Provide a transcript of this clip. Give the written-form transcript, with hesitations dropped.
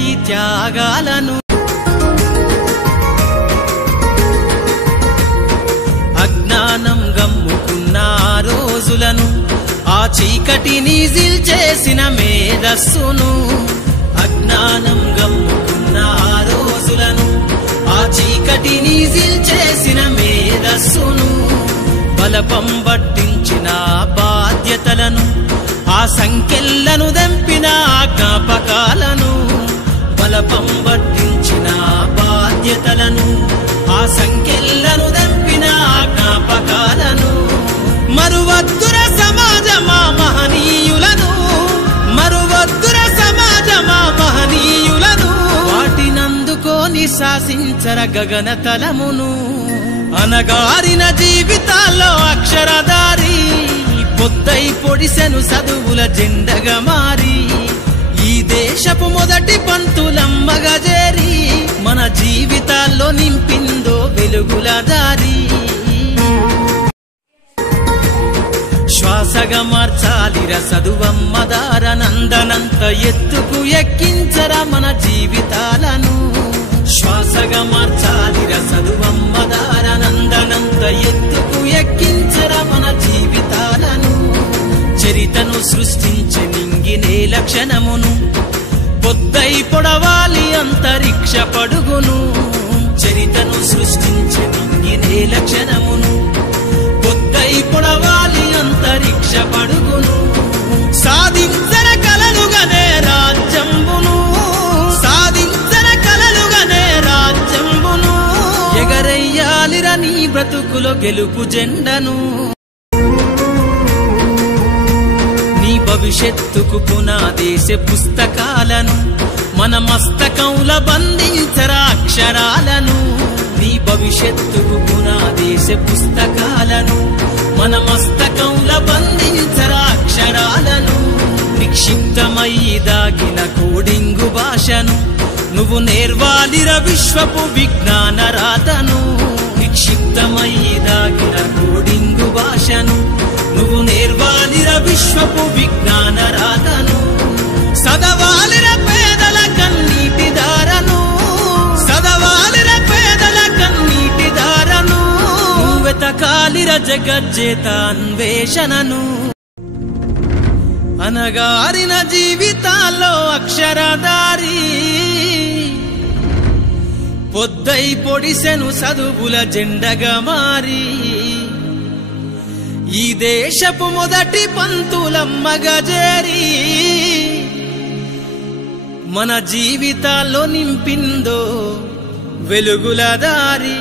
ఈ త్యాగాలను. అజ్ఞానం గమ్ముకున్న రోజులను, ఆ చీకటిని జిల్చేసిన మేధస్సును. అజ్ఞానం గమ్ముకున్న రోజులను, ఆ చీకటిని జిల్చేసిన మేధస్సును. బలపం పట్టించిన బాధ్యతలను, ఆ సంఖ్యలను దంపిన జ్ఞాపకాలను. బలపం పట్టించిన బాధ్యతలను, ఆ సంఖ్యలను దంపిన జ్ఞాపకాలను. మరువద్దుర సమాజమా మహనీయులను, మరువద్దుర సమాజమా మహనీయులను. వాటినందుకోని శాసించర గగన తలమును. అనగారిన జీవితాల్లో అక్షరదారి, పొద్దై పొడిసెను చదువుల జెండగా మారి. ఈ దేశపు మొదటి పంతులమ్మగా చేరి, మన జీవితాల్లో నింపిందో వెలుగుల దారి. శ్వాసగా మార్చాలిర చదువమ్మ దారనందనంత ఎత్తుకు ఎక్కించర మన జీవితాలను. శ్వాసగా మార్చాలిర చదువమ్మ దారనందనంత ఎత్తుకు ఎక్కించర మన జీవితాలను. చరితను సృష్టించి నింగినే లక్షణమును, పొద్దై పొడవాలి అంతరిక్ష పడుగును. చరితను సృష్టించి నింగినే లక్షణమును, పొద్దై పొడవాలి అంతరిక్ష పడుగును. సాధించర కలలుగనే రాజ్యంబును, సాధించర కలలుగనే రాజ్యంబును. ఎగరయ్యాలిర నీ బ్రతుకులో గెలుపు జెండను. నీ భవిష్యత్తుకు పునాదేశే పుస్తకాలను, మన మస్తకంల బంధించర అక్షరాలను. నీ భవిష్యత్తుకు పునాదేశే పుస్తకాలను, మన మస్తకంల బంధించర అక్షరాలను. నిక్షిప్తమై దాగిన కోడింగు భాషను, నువ్వు నేర్వాలిర విశ్వపు విజ్ఞాన రాతను. నిక్షిప్తమై దాగిన కోడింగు భాషను, నువ్వు నేర్వాలిర విశ్వపు విజ్ఞాన రాతను. సదవాలిర పేదల కన్నీటి దారను, సదవాలిర పేదల కన్నీటి దారను. నువ్వెతకాలిర జగజ్జేత అన్వేషణను. అనగారిన జీవితాల్లో అక్షరదారి, పొద్దై పొడిసెను చదువుల జెండగా మారి. ఈ దేశపు మొదటి పంతులమ్మగా చేరి, మన జీవితాల్లో నింపిందో వెలుగుల దారి.